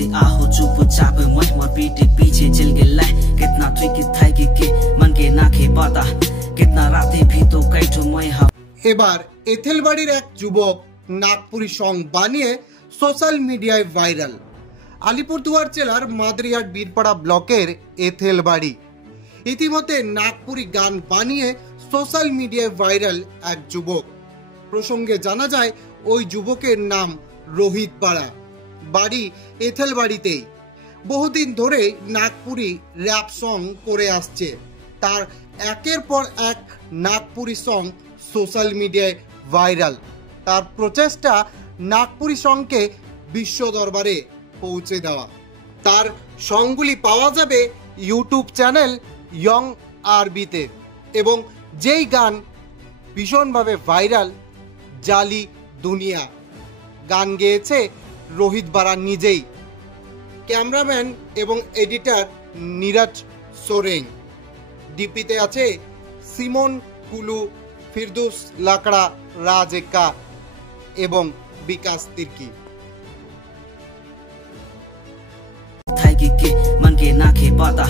से आहो चुपचाप मैं मोर पीठ पीछे चल गेला कितना तुई कि थाई के मन के नाखे पता कितना राते भी तो कैठो मैं এবার এথেলবাড়ির এক যুবক নাগপুরি সং বানিয়ে সোশ্যাল মিডিয়ায় ভাইরাল। আলিপুরদুয়ার জেলার মাদরিহাট বীরপাড়া ব্লকের এথেলবাড়ি ইতিমধ্যে নাগপুরি গান বানিয়ে সোশ্যাল মিডিয়ায় ভাইরাল এক যুবক। প্রসঙ্গে জানা যায় ওই যুবকের নাম রোহিত পাড়া, বাড়ি এথেলবাড়িতেই। বহুদিন ধরে নাগপুরি র্যাপ সং করে আসছে। তার একের পর এক নাগপুরি সং সোশ্যাল মিডিয়ায় ভাইরাল। তার প্রচেষ্টা নাগপুরি সংকে বিশ্ব দরবারে পৌঁছে দেওয়া। তার সংগুলি পাওয়া যাবে ইউটিউব চ্যানেল ইয়ং আরবিতে। এবং যেই গান ভীষণভাবে ভাইরাল, জালি দুনিয়া, গান গেয়েছে রোহিত বাড়া নিজেই। ক্যামেরাম্যান এবং এডিটর নীরজ সোরেং। ডিপিতে আছে সিমন কুলু, ফিরদৌস লাকড়া, রাজ এক্কা এবং বিকাশ তির্কি। के मन के नाखे पता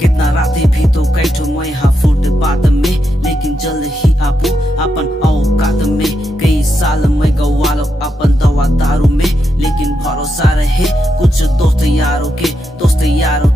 कितना राते भी तो कैठो मैं फुटपाथ में लेकिन जल्द ही आपो अपन औकात में। कई साल मैं गवालो अपन दवा दारू में लेकिन भरोसा रहे कुछ दोस्त यारों